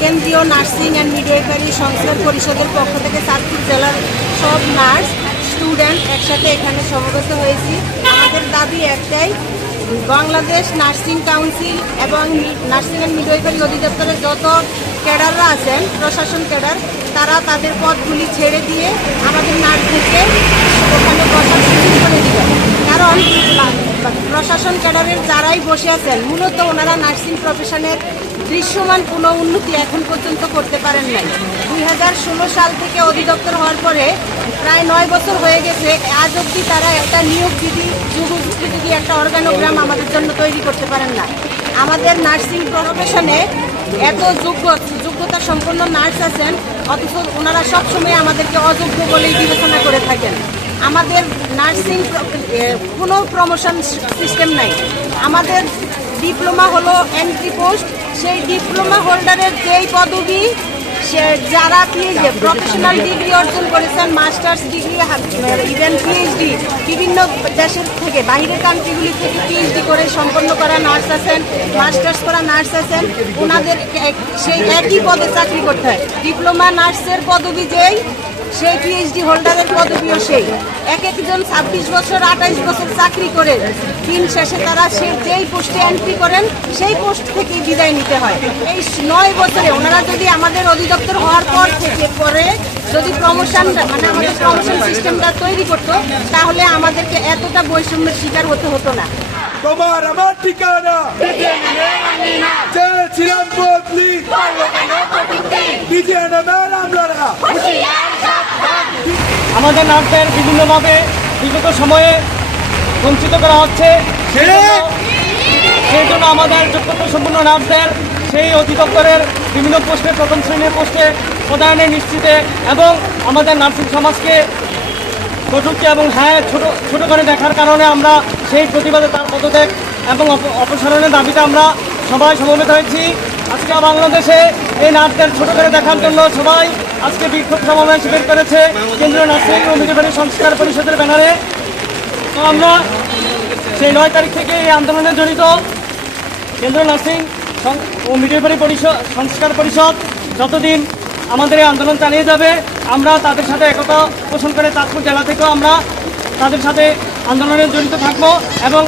কেন্দ্রীয় nursing and midwifery সংস্থার পরিষদের পক্ষ থেকে চাঁদপুর জেলার সব নার্স, স্টুডেন্ট একসাথে এখানে সমবেত হয়েছি। আমাদের দাবি একটাই বাংলাদেশ নার্সিং কাউন্সিল এবং নার্সিং অ্যান্ড মিডওয়াইফারি অধিদপ্তরের যত ক্যাডাররা আছেন, প্রশাসন ক্যাডার, তারা তাদের পদগুলি ছেড়ে দিয়ে আমাদের নার্সদেরকে ওখানে বসার সুযোগ করে দিবেন। কারণ, প্রশাসন ক্যাডারের যারাই বসে আছেন, মূলত ওনারা নার্সিং প্রফেশনের দৃশ্যমান কোনো উন্নতি এখন পর্যন্ত করতে পারেন নাই। দুই হাজার ষোলো সাল থেকে অধিদপ্তর হওয়ার পরে প্রায় নয় বছর হয়ে গেছে, আজ অবধি তারা একটা নিয়োগ বিধি, যুগ বিধি, একটা অর্গানোগ্রাম আমাদের জন্য তৈরি করতে পারেন না আমাদের নার্সিং প্রফেশনে এত যোগ্য, যোগ্যতা সম্পন্ন নার্স আছেন, অথচ ওনারা সবসময় আমাদেরকে অযোগ্য বলেই বিবেচনা করে থাকেন। আমাদের নার্সিং কোনো প্রমোশন সিস্টেম নাই। আমাদের ডিপ্লোমা হলো এন্ট্রি পোস্ট সেই ডিপ্লোমা হোল্ডারের যেই পদবি, সে যারা পিএইচডি প্রফেশনাল ডিগ্রি অর্জন করেছেন মাস্টার্স ডিগ্রি ইভেন পিএইচডি বিভিন্ন দেশের থেকে বাইরের কান্ট্রিগুলি থেকে পিএইচডি করে সম্পন্ন করা নার্স আছেন মাস্টার্স করা নার্স আছেন ওনাদের সেই একই পদে চাকরি করতে হয়। ডিপ্লোমা নার্সের পদবি যেই সেই পিএইচডি হোল্ডারের পদবিও সেই। এক একজন ছাব্বিশ বছর আঠাইশ বছর চাকরি করে দিন শেষে তারা সে যেই পোস্টে এন্ট্রি করেন সেই পোস্ট থেকেই বিদায় নিতে হয়। এই নয় বছরে ওনারা যদি আমাদের অধিদপ্তর হওয়ার পর থেকে পরে যদি প্রমোশন মানে আমাদের প্রমোশন সিস্টেমটা তৈরি করতো তাহলে আমাদেরকে এতটা বৈষম্যের শিকার হতে হতো না। তোমার আমার ঠিকানা। চেয়েছিলাম বদলি আমাদের নার্সদের বিভিন্নভাবে বিগত সময়ে বঞ্চিত করা হচ্ছে। সেই জন্য- আমাদের যোগ্যতা সম্পূর্ণ নার্সদের সেই অধিদপ্তরের বিভিন্ন পোস্টে প্রথম শ্রেণির পোস্টে প্রদায়নে নিশ্চিতে এবং আমাদের নার্সিং সমাজকে কটূক্তি এবং হ্যাঁ ছোট ছোটো করে দেখার কারণে আমরা সেই প্রতিবাদে তার পদত্যাগ এবং অপসারণের দাবিতে আমরা সবাই সমবেত হয়েছি। আজকে বাংলাদেশে এই নার্সদের ছোট করে দেখার জন্য সবাই আজকে বিক্ষোভ সমাবেশ বের করেছে কেন্দ্রীয় নার্সিং ও মিলিটারি সংস্কার পরিষদের ব্যানারে। তো আমরা সেই নয় তারিখ থেকে এই আন্দোলনে জড়িত কেন্দ্রীয় নার্সিং ও মিডিয়ারি পরিষদ সংস্কার পরিষদ যতদিন আমাদের এই আন্দোলন চালিয়ে যাবে, আমরা তাদের সাথে একতা পোষণ করে চাঁদপুর জেলা থেকেও আমরা তাদের সাথে আন্দোলনে জড়িত থাকব এবং